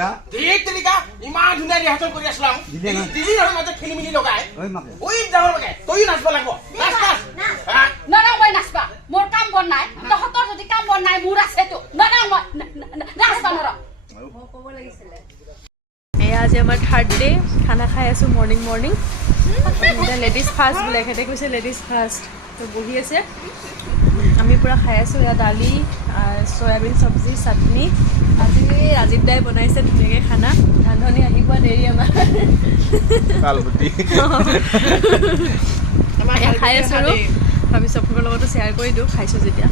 দিঘা ধীৰ তিলিকা ইমান ধুনীয়া ৰিহাৰ্চেল কৰি আছিলাম। দিলে দিলি নহয় মাজত খেলি মেলি লগাই ঐ ডাঙৰ লগাই তয়ো নাচিব লাগিব। নাচ নাচ। হা? নৰা মই নাচবা। মোৰ কাম বন নাই। তহঁতৰ যদি কাম বন নাই মোৰ আছেতো নৰা মই ন- ন- ন- নাচবা এয়া আজি আমাৰ থাৰ্ড ডে খানা খাই আছোঁ মৰ্ণিং মৰ্ণিং এতিয়া লেডিজ ফাৰ্ষ্ট বোলে। এখেতে কৈছে লেডিজ ফাৰ্ষ্ট তো বহি আছে। পূৰা খাই আছোঁ এয়া দালি চয়াবিন চব্জি চাটনি। আজি ৰাজীৱ দাই বনাইছে ধুনীয়াকৈ খানা। ৰান্ধনি আহি পোৱা দেৰি আমাৰ। খাই আছোঁ আৰু। ভাবিছোঁ আপোনালোকৰ লগতো শ্বেয়াৰ কৰি দিওঁ খাইছোঁ যেতিয়া।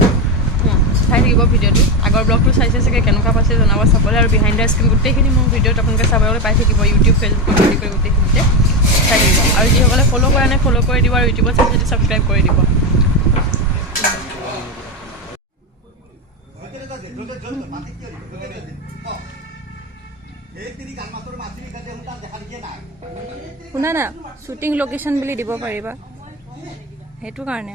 চাই থাকিব ভিডিঅ'টো। আগৰ ব্লগটো চাইছে চাগে কেনেকুৱা পাইছে জনাব চাবলৈ। আৰু বিহাইণ্ড দ্য স্ক্ৰীণ গোটেইখিনি মোৰ ভিডিঅ'ত আপোনালোকে চাবলৈ পাই থাকিব ইউটিউব ফেচবুক আদি কৰি গোটেইখিনিতে। চাই থাকিব। আৰু যিসকলে ফ'ল' কৰা নাই ফ'ল' কৰি দিব আৰু ইউটিউবত চাই যদি ছাবস্ক্ৰাইব কৰি দিব। শুনা না শ্বুটিং লোকেশ্যন বুলি দিব পাৰিবা সেইটো কাৰণে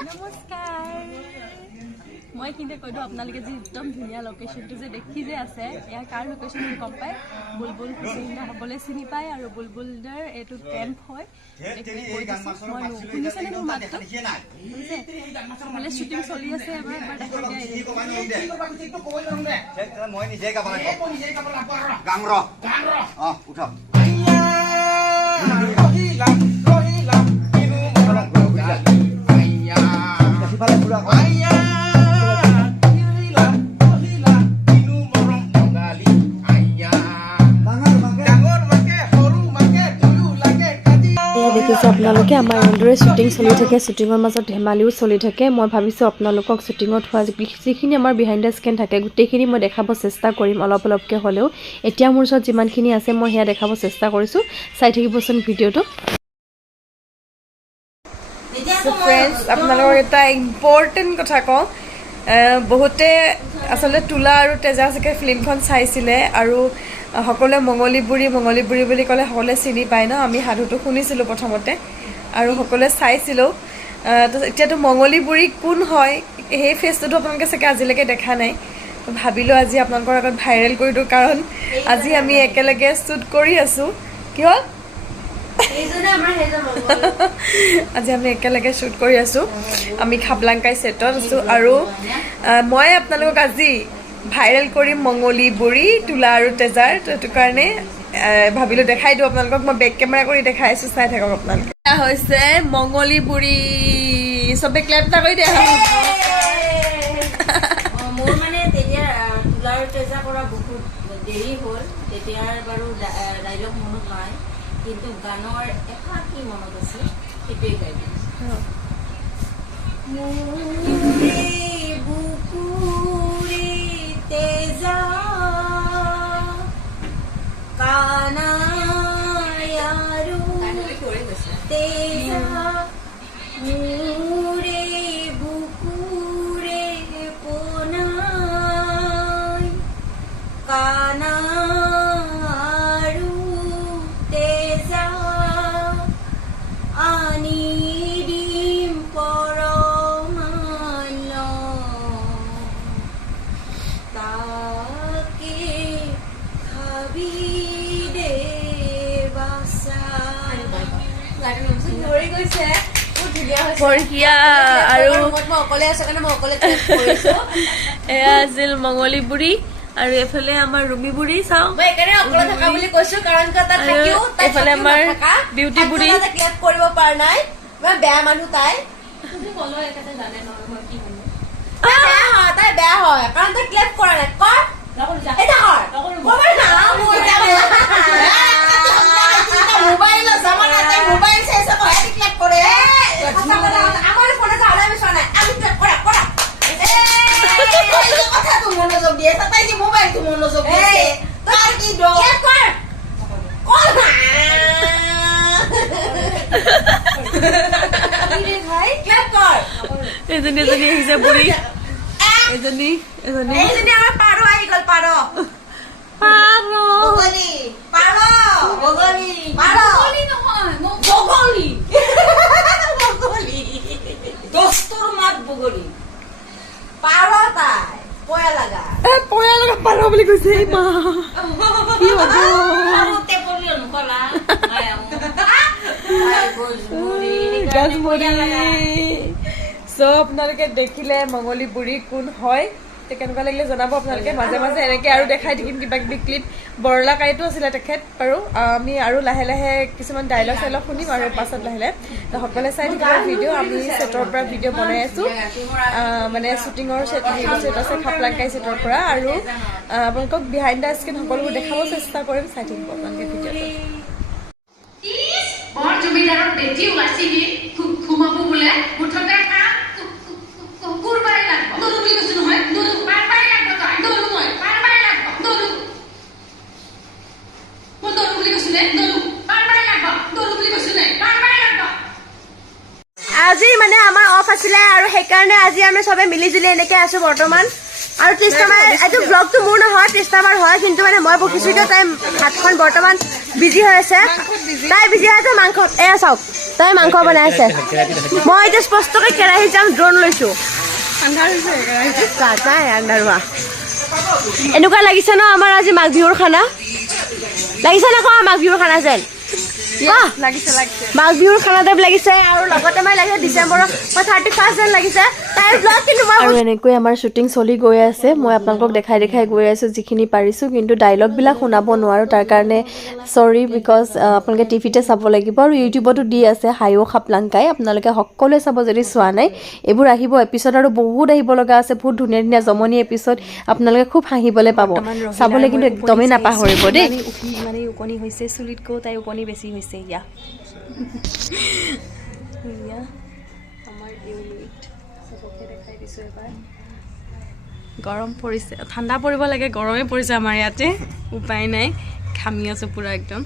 নমস্কাৰ মই কিন্তু কৈ দিওঁ আপোনালোকে যি একদম ধুনীয়া লোকেশ্যনটো যে দেখি যে আছে ইয়াৰ কাৰ লোকেশ্যন বুলি গম পায়? বুলবুল সকলে চিনি পায় আৰু বুলবুলদাৰ এইটো কেম্প হয়। মই শুনিছেনে মোৰ মাতটো? নহ'লে শ্বুটিং চলি আছে এবাৰ এবাৰ কি দেখাই কৰিব দিয়া খুজি কবাই নৰম দে। কি কৰিব খুজিছে একো ক'বই নোৱাৰো দে। ধেৎ, তেনে মই নিজে গাব এ, লাগিব মই নিজে গাব লাগিব আৰু। গাম ৰ। গান ৰ। অঁ উঠ। আইয়া, ৰহিলা, ৰহিলা, কিনো মৰম গজালি। আইয়া, সিফালে ঘূৰা আকৌ। আইয়া, ৰহিলা, দেখিছে আপোনালোকে আমাৰ এনেদৰে শ্বুটিং চলি থাকে শ্বুটিঙৰ মাজত ধেমালিও চলি থাকে। মই ভাবিছোঁ আপোনালোকক শ্বুটিঙত হোৱা যিখিনি আমাৰ বিহাইণ্ড দ্য স্কেন থাকে গোটেইখিনি মই দেখাব চেষ্টা কৰিম অলপ অলপকৈ হ'লেও। এতিয়া মোৰ ওচৰত যিমানখিনি আছে মই সেয়া দেখাব চেষ্টা কৰিছোঁ। চাই থাকিবচোন ভিডিঅ'টো। ফ্ৰেণ্ডছ আপোনালোকক এটা ইম্পৰ্টেণ্ট কথা কওঁ। বহুতে আচলতে তোলা আৰু তেজা চাগে ফিল্মখন চাইছিলে আৰু সকলোৱে মঙলীবুঢ়ী মঙলীবুঢ়ী বুলি ক'লে সকলোৱে চিনি পায় ন? আমি সাধুটো শুনিছিলোঁ প্ৰথমতে আৰু সকলোৱে চাইছিলোঁ। এতিয়াতো মঙলীবুঢ়ী কোন হয়? সেই ফেচটোতো আপোনালোকে চাগে আজিলৈকে দেখা নাই। ভাবিলোঁ আজি আপোনালোকৰ আগত ভাইৰেল কৰি দিওঁ কাৰণ আজি আমি একেলগে শ্বুট কৰি আছোঁ। কিয় আজি আমি একেলগে শ্বুট কৰি আছোঁ। আমি খাবলাংকাই ছেটত আছোঁ আৰু মই আপোনালোকক আজি ভাইৰেল কৰিম মঙলী বুঢ়ী তোলা আৰু তেজাৰ তো সেইটো কাৰণে ভাবিলোঁ দেখাই দিওঁ আপোনালোকক। মই বেক কেমেৰা কৰি দেখাই আছোঁ চাই থাকক আপোনালোকে। হৈছে মঙলী বুঢ়ী চবে ক্লেপ এটা কৰি দিয়া। অ, মোৰ মানে তেতিয়া আহ, তোলাৰ তেজা কৰা বহুত দেৰি হ'ল। তেতিয়াৰ বাৰু ডাইলগ মনত নাই। কিন্তু গানৰ এফাকি মনত আছে সেইটোৱে গাই বুকুৰে তেজা আৰু তেজা মোৰে বুকুৰে পোনাই কানা আৰু তেজা আনি clap কৰিছো এয়া আছিল মঙলী বুঢ়ী আৰু এইফালে আমাৰ ৰুমি বুঢ়ী চাওঁ। মই অকলে থকা বুলি কৈছো কাৰণ তাত আৰু থাকিও এইফালে আমাৰ নাথাকা। বুঢ়ী। কৰিব পৰা নাই। বেয়া মানুহ তাই। তাই বেয়া হয় তাই বেয়া হয়। কাৰণ তাই ক্লেপ কৰা নাই। কৰ? তাই মোবাইল চাই চাব। ক্লেপ কৰে। আমার ফোনে তাহলে আমি শোনাই আমি পড়া পড়া কথা তো মনোযোগ কি ডো ভাই ক্লাপ কর এজনী এজনী হিসে বুড়ি এজনী এজনী এজনী আমার পারো আই গল পারো পারো বগলি পারো বগলি পারো নহয় বগলি তোর মাত চব আপোনালোকে দেখিলে মঙলী বুঢ়ী কোন হয়? তে কেনেকুৱা লাগিলে জনাব আপোনালোকে? মাজে মাজে এনেকৈ আৰু দেখাই থাকিম কিবা কিবি ক্লিপ। বৰলা কাইতো আছিলে তেখেত বাৰু। আমি আৰু লাহে লাহে কিছুমান ডাইলগ চাইলগ শুনিম আৰু পাছত লাহে লাহে। সকলোৱে চাই থাকিব ভিডিঅ' আমি ছেটৰ পৰা ভিডিঅ' বনাই আছোঁ। মানে শ্বুটিঙৰ ছেট ছেট আছে খাপলাংকাই ছেটৰ পৰা। আৰু আপোনালোকক বিহাইণ্ড দ্য স্ক্ৰীণ সকলোবোৰ দেখাব চেষ্টা কৰিম চাই থাকিব আপোনালোকে ভিডিঅ'টো বৰ জমিদাৰৰ বেটি ওলাইছিলি ঘুমাব বোলে। মুঠতে আজি আমি চবে মিলি জুলি এনেকে আছো বৰ্তমান। আৰু ত্ৰিশটামাৰ এইটো ব্লগটো মোৰ নহয় ত্ৰিশটামাৰ হয় কিন্তু মানে মই বকিছো কিয় তাই হাতখন বৰ্তমান বিজি হৈ আছে। তাই বিজি হৈ আছে মাংস এয়া চাওক তাই মাংস বনাই আছে। মই এতিয়া স্পষ্টকৈ কেৰাহী যাম ড্ৰোন লৈছো। তাই আন্ধাৰ হোৱা। এনেকুৱা লাগিছে ন আমাৰ আজি মাঘ বিহুৰ খানা? লাগিছে নে কোৱা মাঘ বিহুৰ খানা যেন? লাগিছে। লাগিছে মাঘ বিহুৰ খানা টাইপ লাগিছে আৰু লগতে মানে লাগিছে ডিচেম্বৰৰ থাৰ্টি ফাৰ্ষ্ট যেন লাগিছে। তাইৰ ব্লগ কিন্তু মই আৰু এনেকৈ আমাৰ শ্বুটিং চলি গৈ আছে। মই আপোনালোকক দেখাই দেখাই গৈ আছোঁ যিখিনি পাৰিছোঁ। কিন্তু ডাইলগবিলাক শুনাব নোৱাৰোঁ। তাৰ কাৰণে চৰি বিকজ আপোনালোকে টিভিতে চাব লাগিব আৰু ইউটিউবতো দি আছে। হাইও খাপলাংকাই আপোনালোকে সকলোৱে চাব যদি চোৱা নাই এইবোৰ আহিব এপিছড আৰু বহুত আহিব লগা আছে। বহুত ধুনীয়া ধুনীয়া জমনি এপিছড আপোনালোকে খুব হাঁহিবলৈ পাব। চাবলৈ কিন্তু একদমেই নাপাহৰিব দেই। ওকণি হৈছে চুলিতকৈও তাই ওকণি বেছি হৈছে। ইয়া। ইয়া আমাৰ ইউনিট চবকে দেখাই দিছোঁ এবাৰ। গৰম পৰিছে ঠাণ্ডা পৰিব লাগে গৰমেই পৰিছে আমাৰ ইয়াতে। উপায় নাই ঘামি আছোঁ পূৰা একদম।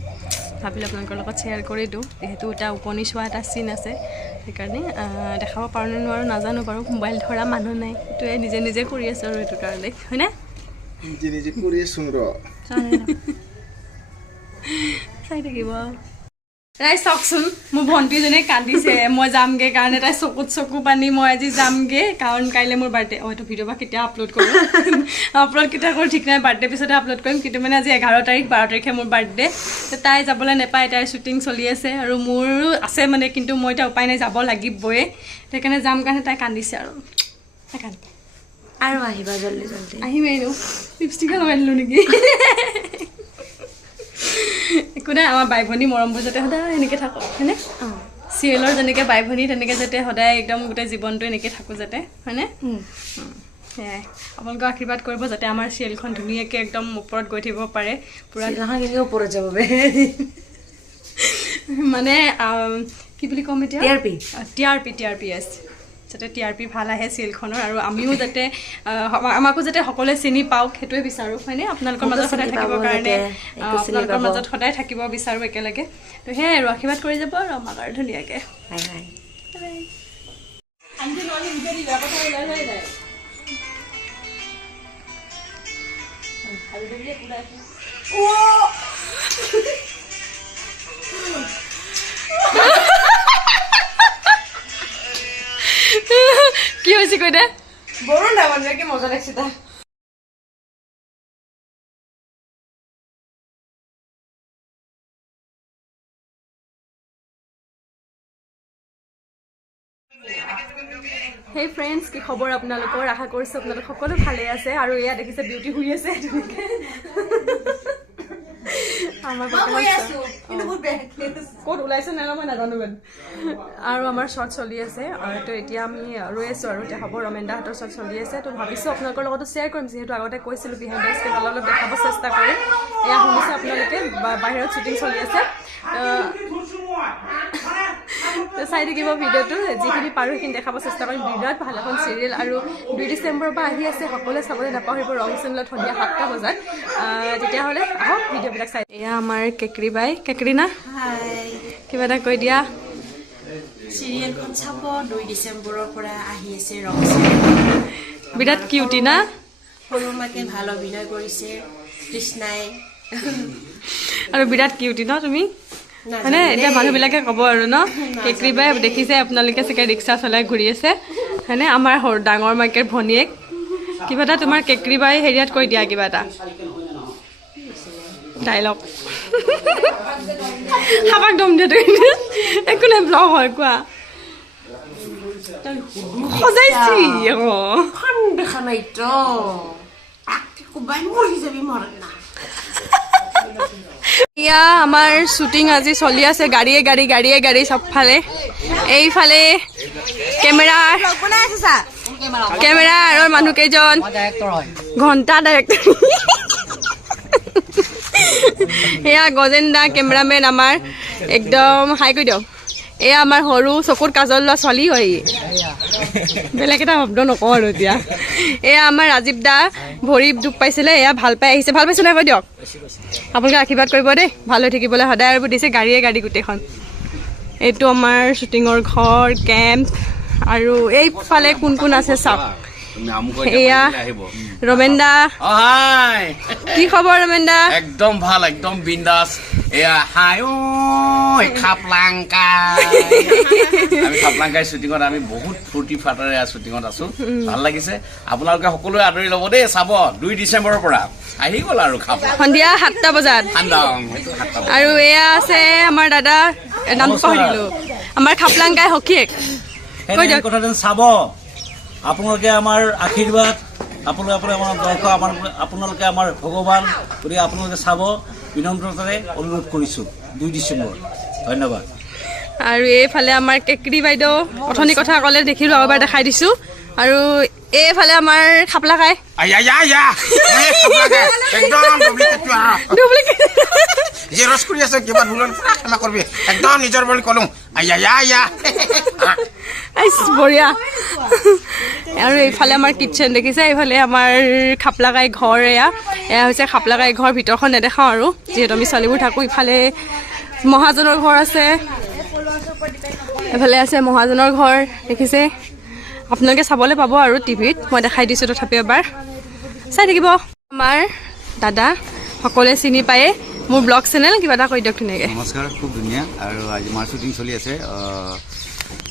ভাবিলোঁ আপোনালোকৰ লগত শ্বেয়াৰ কৰি দিওঁ যিহেতু এটা ওকণি চোৱা এটা চিন আছে। সেইকাৰণে দেখাব পাৰোঁ নে নোৱাৰোঁ নাজানো বাৰু মোবাইল ধৰা মানুহ নাই সেইটোৱে নিজে নিজে কৰি আছোঁ আৰু সেইটো কাৰণে হয়নে? চাই থাকিব। তাই চাওকচোন মোৰ ভণ্টিজনীয়ে কান্দিছে মই যামগৈ কাৰণে তাই চকুত চকু পানী মই আজি যামগৈ কাৰণ কাইলৈ মোৰ বাৰ্থডে অঁ এইটো ভিডিঅ' বা কেতিয়া আপলোড কৰোঁ? আপলোড কেতিয়া কৰোঁ ঠিক নাই বাৰ্থডে পিছতে আপলোড কৰিম কিন্তু মানে আজি এঘাৰ তাৰিখ বাৰ তাৰিখে মোৰ বাৰ্থডে তাই যাবলৈ নাপায় তাইৰ শ্বুটিং চলি আছে আৰু মোৰো আছে মানে কিন্তু মই এতিয়া উপায় নাই যাব লাগিবই সেইকাৰণে যাম কাৰণে তাই কান্দিছে আৰু। তাই আৰু আহিবা জল্দি জল্দি। আহিমেই লিপষ্টিকে লগাই দিলোঁ নেকি? একো নাই আমাৰ বাই ভনী মৰমবোৰ যাতে সদায় এনেকৈ থাকক হয়নে? চিৰিয়েলৰ যেনেকৈ বাই ভনী তেনেকৈ যাতে সদায় একদম গোটেই জীৱনটো এনেকৈ থাকোঁ যাতে হয়নে? সেয়াই। আপোনালোকে আশীৰ্বাদ কৰিব যাতে আমাৰ চিৰিয়েলখন ধুনীয়াকৈ একদম ওপৰত গৈ থাকিব পাৰে পূৰা ওপৰত যাব মানে কি বুলি ক'ম এতিয়া? T R P. T R P T R P S যাতে টি আৰ পি ভাল আহে চিৰিয়েলখনৰ আৰু আমিও যাতে আমাকো যাতে সকলোৱে চিনি পাওক সেইটোৱে বিচাৰোঁ হয়নে? আপোনালোকৰ মাজত সদায় থাকিবৰ কাৰণে আপোনালোকৰ মাজত সদায় থাকিব বিচাৰোঁ একেলগে। তো সেয়াই আৰু আশীৰ্বাদ কৰি যাব আৰু আমাক আৰু ধুনীয়াকৈ। কি হৈছে কৈ দে? বৰুণ মানুহে কি মজা লাগছে তা হেই ফ্ৰেণ্ডছ কি খবৰ আপোনালোকৰ? আশা কৰিছোঁ আপোনালোক সকলো ভালেই আছে আৰু এয়া দেখিছে বিউটি শুই আছে ধুনীয়াকৈ। আৰু আমাৰ শ্বৰ্ট চলি আছে তো এতিয়া আমি ৰৈ আছোঁ আৰু এতিয়া হ'ব ৰমেন্দাহঁতৰ শ্বৰ্ট চলি আছে তো ভাবিছোঁ আপোনালোকৰ লগতো শ্বেয়াৰ কৰিম যিহেতু আগতে কৈছিলোঁ বিহাইণ্ড দ্য স্ক্ৰীণ অলপ দেখাব চেষ্টা কৰিম। এয়া শুনিছে আপোনালোকে বা- বাহিৰত শ্বুটিং চলি আছে। চাই থাকিব ভিডিঅ'টো। যিখিনি পাৰোঁ সেইখিনি দেখাব চেষ্টা কৰিম। বিৰাট ভাল এখন চিৰিয়েল আৰু দুই ডিচেম্বৰৰ পৰা আহি আছে। সকলোৱে চাবলৈ নাপাহৰিব। ৰং চেনেলত সন্ধিয়া সাতটা বজাত। তেতিয়াহ'লে আহক ভিডিঅ'বিলাক চাই। এয়া আমাৰ কেকৰি বাই। কেকৰি না কিবা এটা কৈ দিয়া। চিৰিয়েলখন চাব। দুই ডিচেম্বৰৰ পৰা আহি আছে ৰং বিৰাট কিউটি না? সৰু মাকে ভাল অভিনয় কৰিছে। কৃষ্ণাই। আৰু বিৰাট কিউটি ন তুমি? মানে এতিয়া মানুহবিলাকে ক'ব আৰু ন? কেকৰি বাই দেখিছে আপোনালোকে চাগে ৰিক্সা চলাই ঘূৰি আছে। হয়নে? আমাৰ ডাঙৰ মাইকেৰ ভনীয়েক। কিবা এটা তোমাৰ কেকৰি বাই হেৰিয়াত কৈ দিয়া কিবা এটা। ডাইলগ কাৰোবাক দম দিয়া তুমি। একো নাই ব্লগ হয় কোৱা। সজাইছি। অঁ। দেখা নাই তো। কোবাই মৰি যাবি মৰে এয়া আমাৰ শ্বুটিং আজি চলি আছে গাড়ীয়ে গাড়ী গাড়ীয়ে গাড়ী চবফালে। এইফালে কেমেৰাৰ কেমেৰা আৰু মানুহকেইজন ঘণ্টা ডাইৰেক্টৰ এয়া গজেন দা কেমেৰামেন আমাৰ। একদম হাই কৰি দিয়ক। এয়া আমাৰ সৰু চকুত কাজল লোৱা ছোৱালী হয়। বেলেগ এটা শব্দ নকওঁ আৰু এতিয়া। এয়া আমাৰ ৰাজীৱ দা, ভৰি দুখ পাইছিলে, এয়া ভালো পাই আহিছে। ভালো পাইছে নাই কৈ দিয়ক? আপোনালোকে আশীৰ্বাদ কৰিব দেই। ভালো হৈ থাকিবলৈ সদায় আৰু দিছে গাড়ীয়ে গাড়ী গোটেইখন। এইটো আমাৰ শ্বুটিঙৰ ঘৰ, কেম্প আৰু এইফালে কোন কোন আছে চাওক। এয়া ৰমেন দা অ হাই। কি খবৰ ৰমেন দা একদম ভালো একদম বিন্দাস এয়া হাই ঐ খাপলাংকা আমি খাপলাংকাই শ্বুটিঙত আমি বহুত ফূৰ্তি ফাৰ্তাৰে শ্বুটিঙত আছো। ভালো লাগিছে। আপোনালোকে সকলোৱে আদৰি ল'ব দেই চাব। দুই ডিচেম্বৰৰ পৰা আহি গ'ল আৰু খাপ সন্ধিয়া সাতটা বজাত। আৰু এয়া আছে আমাৰ দাদা নামটো পাহৰিলোঁ আমাৰ খাপলাংকাই সখীয়েক। চাব। আপোনালোকে আমাৰ আশীৰ্বাদ আপোনালোকে আপোনাৰ আমাৰ দৰ্শক আমাৰ আপোনালোকে আমাৰ ভগৱান গতিকে আপোনালোকে চাব। বিনম্ৰতাৰে অনুৰোধ কৰিছোঁ। দুই ডিচেম্বৰ। ধন্যবাদ। আৰু এইফালে আমাৰ কেকৰি বাইদেউ অথনি কথা ক'লে দেখিলোঁ আৰু এবাৰ দেখাই দিছোঁ। আৰু এইফালে আমাৰ খাপলাকাই আয়া জেৰক্স কৰি আছে, কিবা পৰা ক্ষমা কৰিবি। একদম নিজৰ বুলি ক'লো। আয়া আয়া বঢ়িয়া। আৰু এইফালে আমাৰ কিটচেন দেখিছে? এইফালে আমাৰ খাপলাকাই ঘৰ এয়া। এয়া হৈছে খাপলাকাই ঘৰ, ভিতৰখন নেদেখাওঁ আৰু। যিহেতু আমি ছোৱালীবোৰ থাকোঁ, ইফালে মহাজনৰ ঘৰ আছে। এফালে আছে মহাজনৰ ঘৰ, দেখিছে? আপোনালোকে চাবলৈ পাব আৰু টিভিত। মই দেখাই দিছোঁ তথাপি এবাৰ। চাই থাকিব। আমাৰ দাদা সকলোৱে চিনি পায়ে। মোৰ ব্লগ চেনেল কিবা এটা কৈ দিয়ক ধুনীয়াকৈ। নমস্কাৰ খুব ধুনীয়া। আৰু আজি আমাৰ শ্বুটিং চলি আছে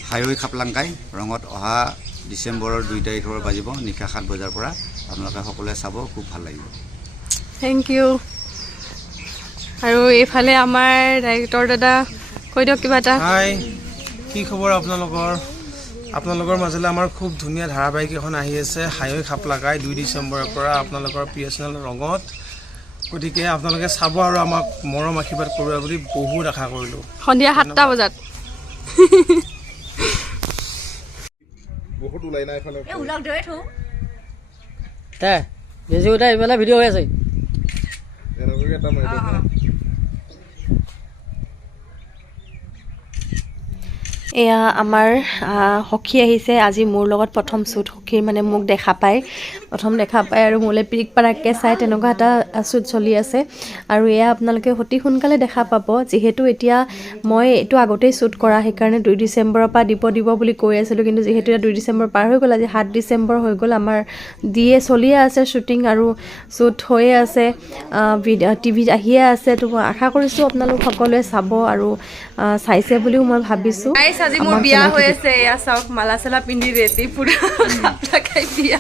হাইৱে খাপলাংকাই। ৰঙত অহা ডিচেম্বৰৰ দুই তাৰিখৰ পৰা বাজিব নিশা সাত বজাৰ পৰা। আপোনালোকে সকলোৱে চাব খুব ভাল লাগিব। থেংক ইউ আৰু এইফালে আমাৰ ডাইৰেক্টৰ দাদা কৈ দিয়ক কিবা এটা। হাই কি খবৰ আপোনালোকৰ? আপোনালোকৰ মাজলৈ আমাৰ খুব ধুনীয়া ধাৰাবাহিক এখন আহি আছে হাইৱে খাপ লাগাই দুই ডিচেম্বৰৰ পৰা আপোনালোকৰ পি এছ এল ৰঙত। গতিকে আপোনালোকে চাব আৰু আমাক মৰম আশীৰ্বাদ কৰোৱা বুলি বহুত আশা কৰিলোঁ। সন্ধিয়া সাতটা বজাত। বহুত ওলাই নাই এইফালে। বেছি উঠাই এইফালে ভিডিঅ' হৈ আছে। এনেকুৱাকে এটা মাৰি দিয়ক। এয়া আমাৰ সখী আহিছে। আজি মোৰ লগত প্ৰথম শ্বুট সখীৰ মানে মোক দেখা পায়। প্ৰথম দেখা পায় আৰু মোলৈ পিৰিক পাৰাককৈ চাই তেনেকুৱা এটা শ্বুট চলি আছে। আৰু এয়া আপোনালোকে অতি সোনকালে দেখা পাব যিহেতু এতিয়া মই এইটো আগতেই শ্বুট কৰা সেইকাৰণে দুই ডিচেম্বৰৰ পৰা দিব দিব বুলি কৈ আছিলোঁ। কিন্তু যিহেতু এতিয়া দুই ডিচেম্বৰ পাৰ হৈ গ'ল আজি সাত ডিচেম্বৰ হৈ গ'ল আমাৰ দিয়ে চলিয়ে আছে শ্বুটিং আৰু শ্বুট হৈয়ে আছে। টিভিত আহিয়ে আছে। তো মই আশা কৰিছোঁ আপোনালোক সকলোৱে চাব আৰু চাইছে বুলিও মই ভাবিছোঁ। আজি মোৰ বিয়া হৈ আছে। এয়া চাওক মালা চালা পিন্ধি ৰেডি পুৰা। খাই বিয়া।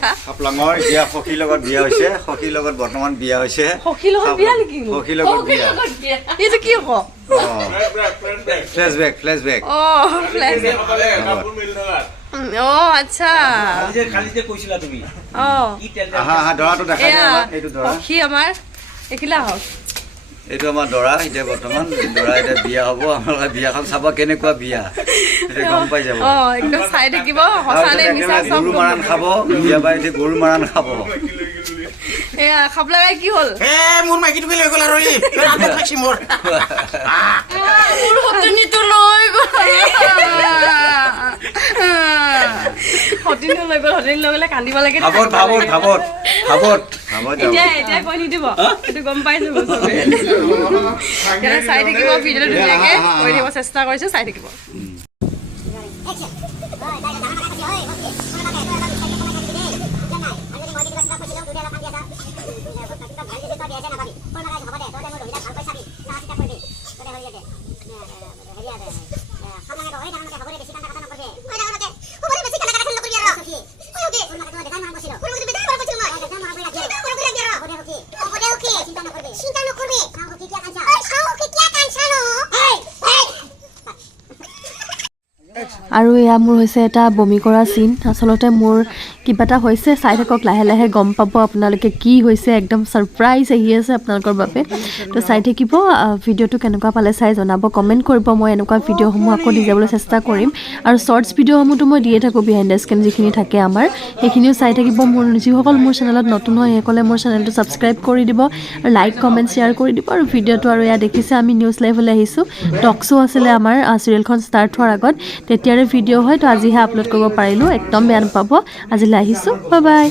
সখীৰ লগত বিয়া হৈছে। সখীৰ লগত বৰ্তমান বিয়া হৈছে। সখীৰ লগত বিয়া নেকি? সখীৰ লগত বিয়া। এইটো কি হ'ব? অঁ অঁ আচ্ছা। কালি যে কৈছিলা তুমি। অঁ। আহা আহা দৰাটো সখী আমাৰ দেখিলা হওক এইটো আমাৰ দৰা এতিয়া বৰ্তমান দৰা এতিয়া বিয়া হ'ব আপোনালোকে বিয়াখন চাব কেনেকুৱা বিয়া? এতিয়া গম পাই যাব। একদম চাই থাকিব গৰু মাৰাণ। খাব বিয়া বাৰী এতিয়া গৰু মাৰাণ খাব। এয়া খাপ কি হ'ল? এ মোৰ মাইকীটোকে লৈ গ'ল আৰু মোৰ। মোৰ সতিনীটো লৈ গ'ল। সতিনীটো লৈ গ'ল সতিনী লৈ গ'লে কান্দিব লাগে এতিয়া এতিয়া কৈ নিদিব সেইটো গম পাইছো চবে চাই থাকিব ভিডিঅ'টো ধুনীয়াকে কৰি দিব চেষ্টা কৰিছো চাই থাকিব আৰু এয়া মোৰ হৈছে এটা বমি কৰা চিন আচলতে মোৰ কিবা এটা হৈছে, চাই থাকক, লাহে লাহে গম পাব আপোনালোকে কি হৈছে, একদম ছাৰপ্ৰাইজ আহি আছে আপোনালোকৰ বাবে। তো চাই থাকিব ভিডিঅ'টো কেনেকুৱা পালে চাই জনাব কমেণ্ট কৰিব, মই এনেকুৱা ভিডিঅ'সমূহ আকৌ দি যাবলৈ চেষ্টা কৰিম। আৰু শ্বৰ্টছ ভিডিঅ'সমূহতো মই দিয়ে থাকোঁ বিহাইণ্ড দ্য যিখিনি থাকে আমাৰ, সেইখিনিও চাই থাকিব। মোৰ যিসকল মোৰ চেনেলত নতুন হয়, সেইসকলে মোৰ চেনেলটো ছাবস্ক্ৰাইব কৰি দিব লাইক কমেণ্ট শ্বেয়াৰ কৰি দিব। আৰু ভিডিঅ'টো আৰু এয়া দেখিছে, আমি নিউজ লাইভলৈ আহিছোঁ। টক আছিলে আমাৰ চিৰিয়েলখন ষ্টাৰ্ট হোৱাৰ আগত। তেতিয়াৰে ভিডিঅ' হয়, তো আজিহে আপলোড কৰিব পাৰিলোঁ, একদম বেয়া নাপাব। আজিলৈ আহিছোঁ বাই বাই